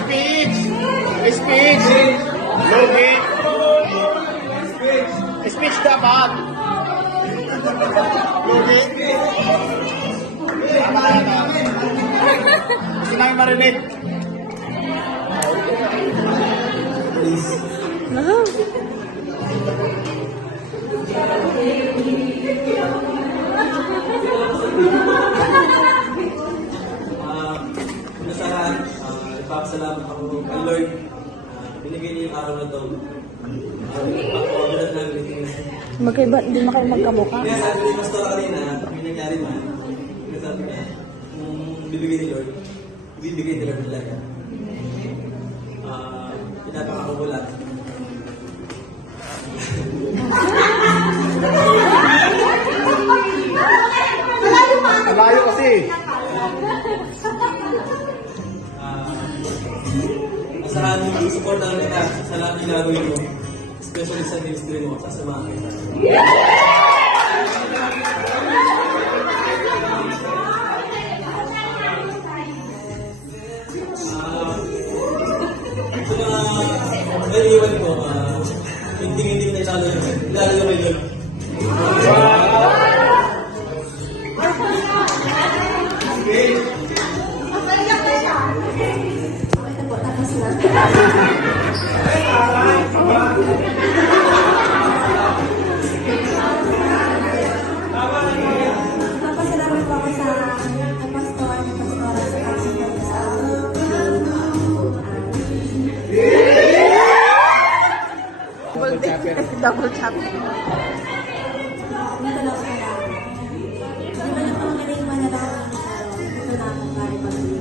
Speech! Speech! Logi! Speech dapat! Logi! Tama na yata. Gusto namin marinig. Nagpapasalamat ako kay Lord. Binigay niya yung araw na ito. Pag-order namin ito. Magkaiba, hindi na kayo magkabuka. Kaya sabi ni Pastor kanina, may nangyari man. Kaya sabi niya, kung bibigay ni Lord, bibigay ni Lord talaga. Pinapakako ko lahat. Malayo kasi. Asahan mo, support namin ka sa lahat ng gagawin mo. Especially sa ministry mo, sasamahan kita. Sa mga naiiwan ko, hindi na lalo yun. Lalo kay Lord. Papasalamat po ako sa pastor, pastora sa kapatid sa Double chop. Ito lang sa lahat. Di ba na pangaling manalangin sa ito na akong kari pag-ibig